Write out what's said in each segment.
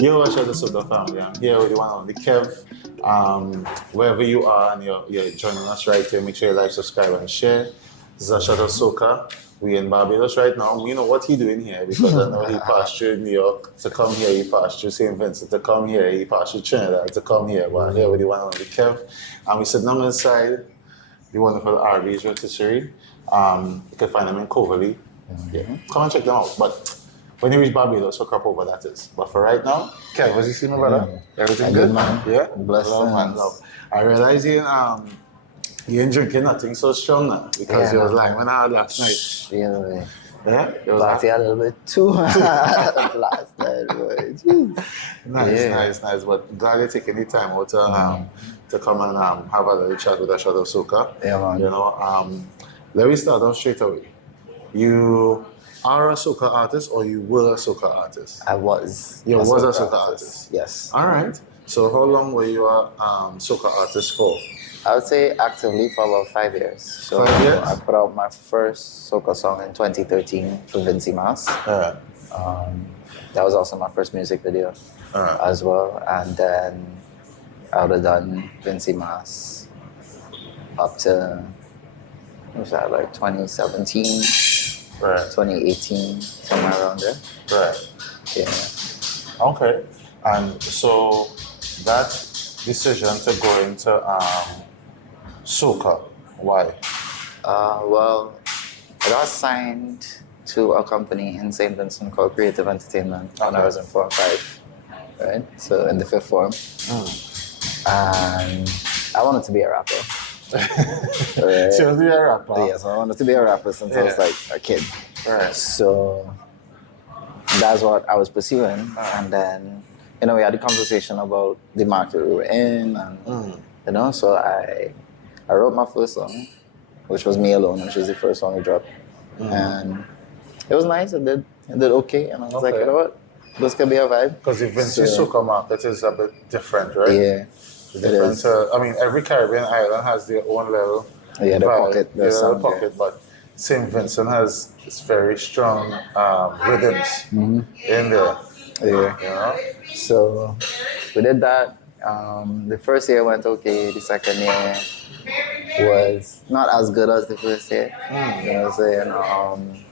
Yo, A Shot of Soca family. I'm here with the one on the Kev. Wherever you are and you're joining us right here, make sure you like, subscribe, and share. This is A Shot of Soca. We're in Barbados right now. You know what he doing here because I know he passed through New York to come here. He passed through St. Vincent to come here. He passed through Trinidad to come here. But I'm here with the one on the Kev. And we're sitting on the side, the wonderful RB's rotisserie. You can find them in Coverley. Yeah, come and check them out. But when you reach Barbados, so crop over that is. But for right now, Kev, as you see, my brother, everything good, man? Yeah, Blessings. love, man, love. I realize you ain't drinking nothing so strong now because you was like when I had last night. Yeah, Yeah, it was party a little bit too hard last night, boy. Jeez. Nice. But glad you're taking the time out to come and have a little chat with A Shot of Soca. Yeah, man. You know, let me start off straight away. You are a soca artist or you were a soca artist? I was. You was a soca artist? Yes. All right. So how long were you a soca artist for? I would say actively for about 5 years. So 5 years? I put out my first soca song in 2013 for Vincy Mas. That was also my first music video as well. And then I would have done Vincy Mas up to, what was that, like 2017, Right. 2018, somewhere around there. Right. Yeah. Okay. And so that decision to go into soca, why? Well, I got signed to a company in St. Vincent called Creative Entertainment when I was in 4 and 5, right? So in the 5th form. And I wanted to be a rapper. Right? Seriously, a rapper? Yes, I wanted to be a rapper since I was like a kid. Right. So that's what I was pursuing. And then, you know, we had a conversation about the market we were in. And, you know, so I wrote my first song, which was Me Alone, which was the first song we dropped. And it was nice. It did okay. And I was like, you know what? This could be a vibe. Because the Vincy soca market is a bit different, right? Yeah. Different. I mean, every Caribbean island has their own level. Yeah, the vibe, pocket. The pocket, but St. Vincent has this very strong rhythms in there. Yeah. You know? So we did that. The first year went okay. The second year was not as good as the first year. You know what I'm saying?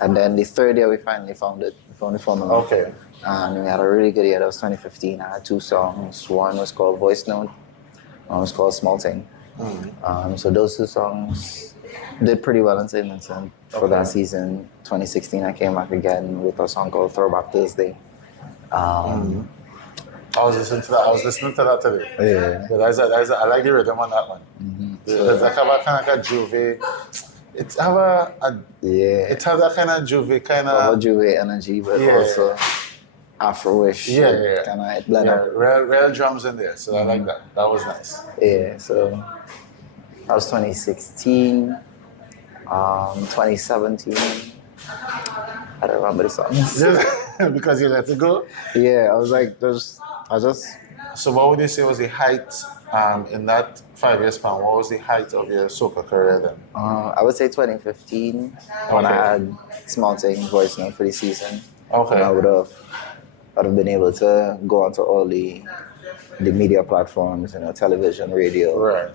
And then the third year we finally found it. We found the formula. Okay. And we had a really good year. That was 2015. I had 2 songs. One was called Voice Note. One was called Small Thing. So those 2 songs did pretty well in St. Vincent for that season. 2016, I came back again with a song called Throwback Thursday. I was listening to that today. Yeah. But I like the rhythm on that one. It's like a kind of juve. It has that kind of juve kind of juve energy, but also Afro-ish. Kind of blend. Real drums in there. So I like that. That was nice. Yeah. So that was 2016. 2017. I don't remember the songs. Because you let it go? Yeah, I was like, So what would you say was the height in that 5 year span? What was the height of your soca career then? I would say 2015 when I had Small Thing Voice Note for the season. Okay. And I would have been able to go onto all the media platforms, you know, television, radio. Right.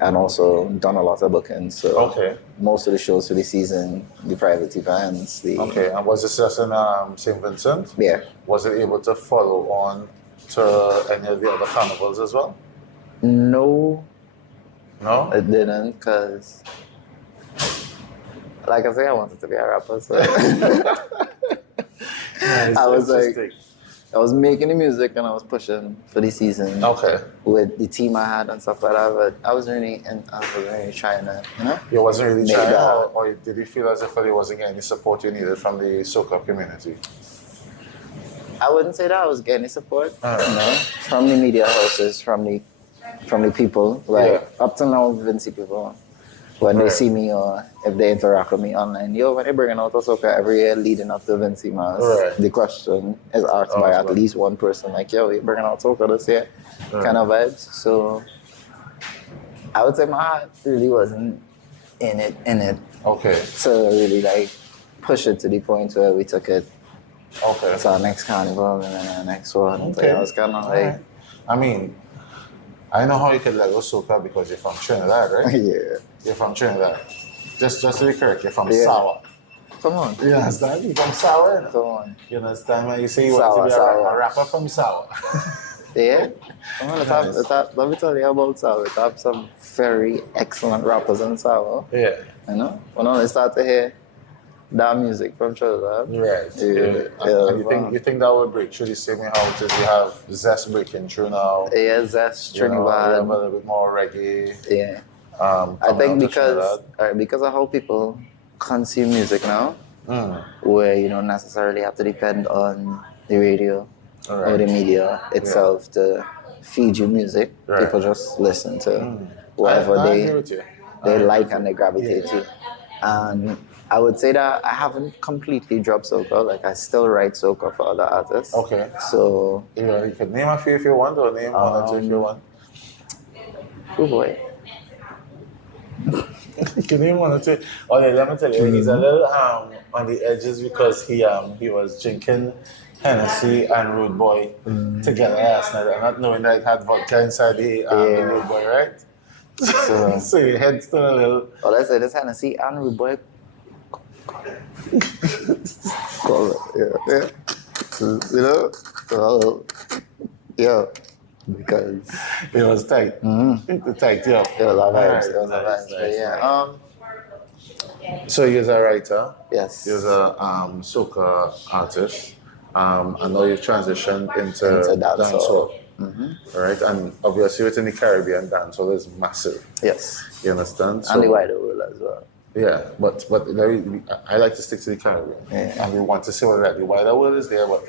And also done a lot of bookings. So most of the shows for the season, the private events. Okay, and was this just in St. Vincent? Yeah. Was it able to follow on to any of the other carnivals as well? No. No? It didn't, because, like I said, I wanted to be a rapper, so I was making the music and I was pushing for the season. Okay. With the team I had and stuff like that, but I wasn't really trying to, you know? You wasn't really trying, or did you feel as if there wasn't getting any support you needed from the soca community? I wouldn't say that I was getting support, you know, from the media houses, from the people. Like up to now, Vincy people, when they see me or if they interact with me online, when they bringing out a soca every year leading up to Vincy Mas, the question is asked by at least one person, like, you're bringing out soca this year, kind of vibes. So I would say my heart really wasn't in it. Okay. So really like push it to the point where we took it Okay. It's our next carnival and then our next one. Okay. So yeah, it's kind of like, Alright. I mean, I know how you can Lego soca because you're from Trinidad, right? yeah. You're from Trinidad. Just to be correct, you're from Yeah. Sour. Come on. You understand? You're from Sour. You know? Come on. You understand when you say you want to be Sour. a rapper from Sour? Yeah. Come on, Nice. let me tell you about Sour. It have some very excellent rappers in Sour. Yeah. You know? When I start to hear that music from Trinidad. Right. Yeah, And you think that will break through the same way how it is you have Zest breaking through now? Yeah, that's You know, you Trinidad. have a little bit more reggae. Yeah. I coming think out of because Trinidad. because of how people consume music now, Mm. where you don't necessarily have to depend on the radio or the media itself to feed you music. Right. People just listen to I whatever agree with you. they I agree like with and you. they gravitate to. And I would say that I haven't completely dropped soca. Like I still write soca for other artists. Okay. So Yeah, you can name a few if you want, or name one or two if you want. oh boy. You can name one or two. Oh yeah, let me tell you, he's a little on the edges because he was drinking Hennessy and Rude Boy together last night, and not knowing that it had vodka inside the Rude Boy, right? So your head's still a little. Oh, let's say this Hennessy and Rude Boy. Yeah. You know? So, yeah. Because It was tight. It tight you up. it was our vibes. Alright, It was our nice, vibes. But nice, yeah. nice. So you're a writer. Yes. You're a soca artist. I know you've transitioned into dancehall. Right, and obviously within the Caribbean, dancehall is massive. Yes. You understand? And the wider world as well. Yeah, but I like to stick to the Caribbean, and we want to see what the wider world is there. But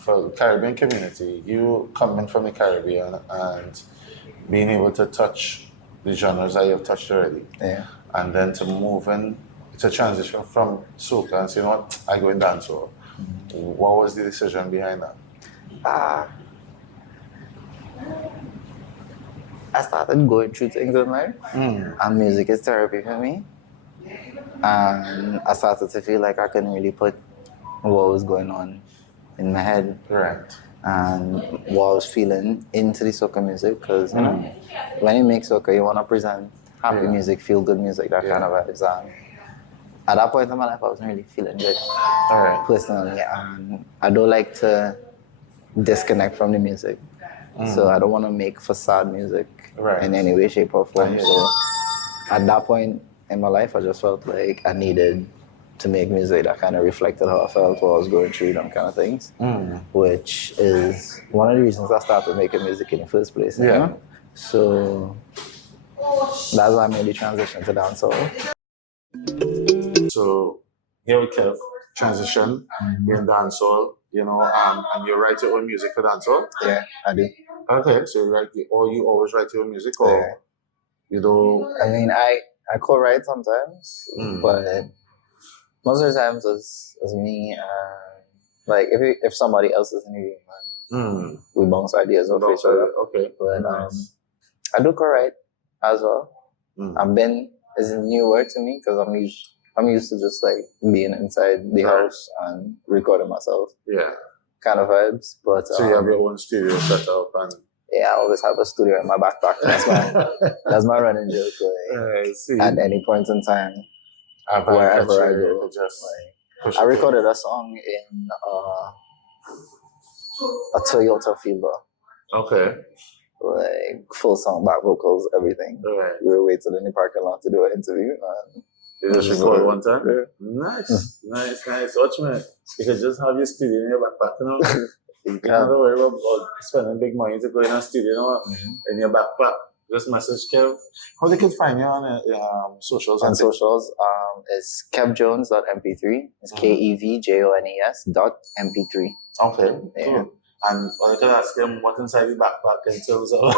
for the Caribbean community, you coming from the Caribbean and being able to touch the genres that you've touched already, and then to move in to transition from soca and say, you know what, I go in dancehall. What was the decision behind that? I started going through things in life, and music is therapy for me. And I started to feel like I couldn't really put what was going on in my head. Right. And what I was feeling into the soca music, because you know, when you make soca, you want to present happy music, feel good music, that kind of vibes. And at that point in my life, I wasn't really feeling good personally, and I don't like to disconnect from the music. So I don't want to make facade music in any way, shape, or form. So at that point in my life, I just felt like I needed to make music that kind of reflected how I felt while I was going through them kind of things, which is one of the reasons I started making music in the first place. You know? So that's why I made the transition to dancehall. So here we Kev, transition, you're in dancehall, you know, and you write your own music for dancehall? Yeah, I do. Okay, so you always write your own music, or you do? I mean, I co-write sometimes, but most of the times it's me. Like if somebody else is in the room, we bounce ideas off each other. Okay, But nice. I do co-write as well. I've been is a new word to me because I'm used to just like being inside the house and recording myself. Yeah. Kind of vibes. But so you have your own studio set up and. Yeah, I always have a studio in my backpack. That's my running joke. Like, at any point in time, wherever I go, I recorded a song in a Toyota Fielder. Okay. Like full song, back vocals, everything. Right. We were waiting in the parking lot to do an interview. And you just record one time? Nice. Watch me. You can just have your studio in your backpack, you know? You don't have to worry about spending big money to go in a studio, you know, in your backpack. Just message Kev. How they can find you on socials? On socials, it's kevjones.mp3. It's KEVJONES.mp3. Okay, cool. And I can ask him what's inside the backpack in terms of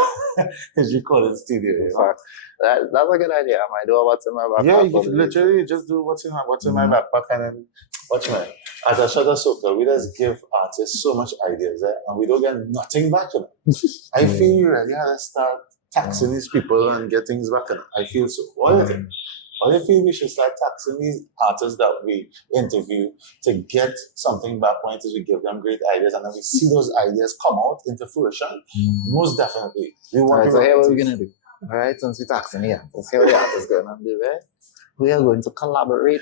his recording studio. In fact, that's a good idea. I might do what's in my backpack. Yeah, you literally just do what's in my backpack and then watch me. As A Shot of Soca, we just give artists so much ideas, and we don't get nothing back on it. I feel you really have to start taxing these people and get things back on it. I feel so. What do you think? Or do you feel we should start taxing these artists that we interview to get something back? Point is, we give them great ideas, and then we see those ideas come out into fruition. Most definitely, we want Alright, to. so here what we're gonna do. Alright, since we're taxing here, let's see what the artist going to do, right? We are going to collaborate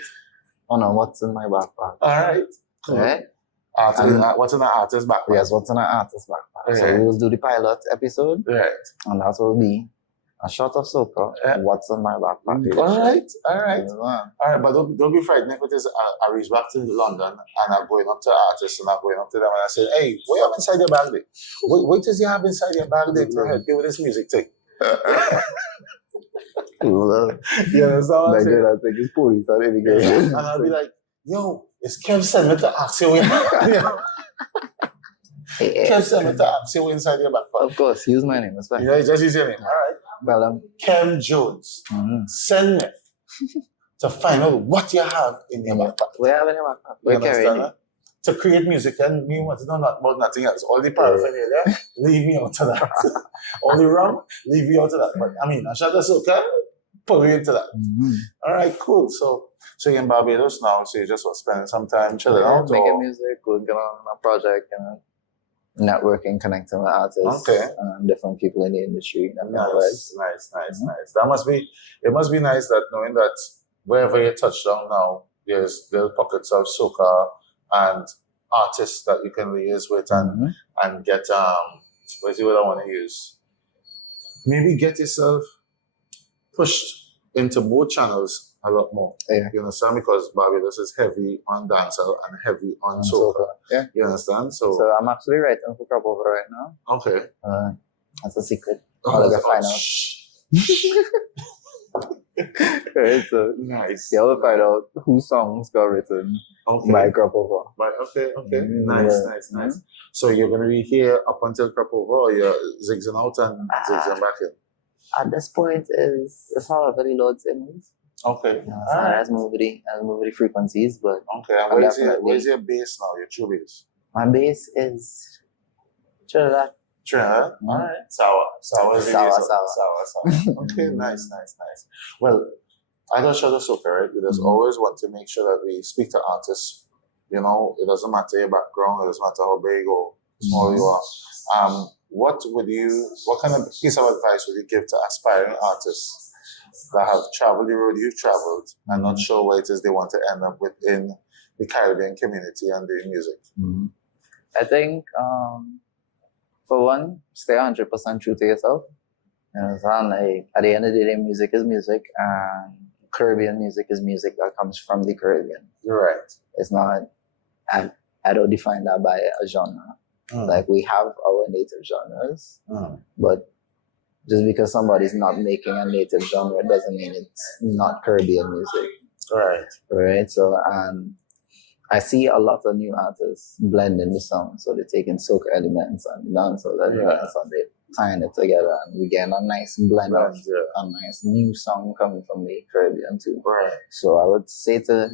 on what's in my backpack. Alright. Cool. Right? What's in the artist backpack? Yes, what's in an artist backpack. So Okay. we will do the pilot episode, Right. and that will be A Shot of Soca, what's in my backpack. Alright. Yeah. But don't be frightened because I reach back to London and I'm going up to artists and I'm going up to them and I say, hey, what you have inside your bag there? What does you have inside your bag there to help you with this music thing? Cool. You understand what I'm Like, saying? I think it's police or anything. And I'll be like, yo, it's Kev sent me to ask you what Kev sent me to ask you what inside your backpack. Of course, use my name, it's fine. Yeah, just use your name. All right. Well, Kev Jones, send me to find out what you have in your backpack. we have in your backpack. You We're carrying understand it. that? To create music and me want to know not about nothing else. All the paraphernalia, leave me out of that. All the rum, leave me out of that. But I mean, A Shot of Soca, put me into that. All right, cool. So you're in Barbados now, so you just want to spend some time chilling out? Making or- music, working on a project, networking, connecting with artists, Okay. and different people in the industry. Nice. It must be nice that knowing that wherever you touch down now, there's little pockets of soca and artists that you can liaise with and get what's the word I want to use? Maybe get yourself pushed into both channels a lot more. Yeah. You understand? Because Barbados is heavy on dancehall and heavy on soca. Yeah. You understand? So I'm actually writing for Crop Over right now. okay. That's a secret. I'll find out. Shh. Right, so Nice. yeah, we'll find out whose songs got written by Crop Over. Right, okay. Mm, Nice. yeah. So you're going to be here up until crop over, or you're zigzagging out and zigzagging back in? At this point, it's however the Lord sends. Okay. So as move the frequencies, but Okay, and where's your base now, your true base? my base is Trinidad. Trinidad? Mm. All right. Sour. is the Sour, base. sour. Okay, nice. Well, I got Shot of Soca, right? We just always want to make sure that we speak to artists. You know, it doesn't matter your background, it doesn't matter how big or small you are. What kind of piece of advice would you give to aspiring artists that have traveled the road you've traveled and not sure what it is they want to end up within the Caribbean community and doing music? I think, for one, stay 100% true to yourself. Like, at the end of the day, music is music, and Caribbean music is music that comes from the Caribbean. You're right. It's not, I don't define that by a genre. Like, we have our native genres, but just because somebody's not making a native genre doesn't mean it's not Caribbean music. Right? So, I see a lot of new artists blending the sound. So they're taking soca elements and dancehall elements and they're tying it together, and we get a nice blend of a nice new song coming from the Caribbean too. Right. So I would say to,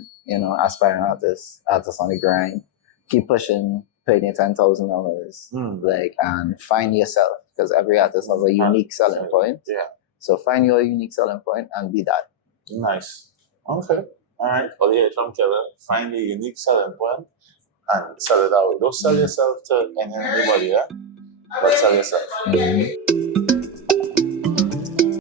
aspiring artists on the grind, keep pushing, paying your $10,000, and find yourself, because every artist has a unique selling point. Yeah. So find your unique selling point and be that. Nice. Okay. All right. Well, yeah, from Kevin, find your unique selling point and sell it out. Don't sell yourself to anybody, yeah? But sell yourself.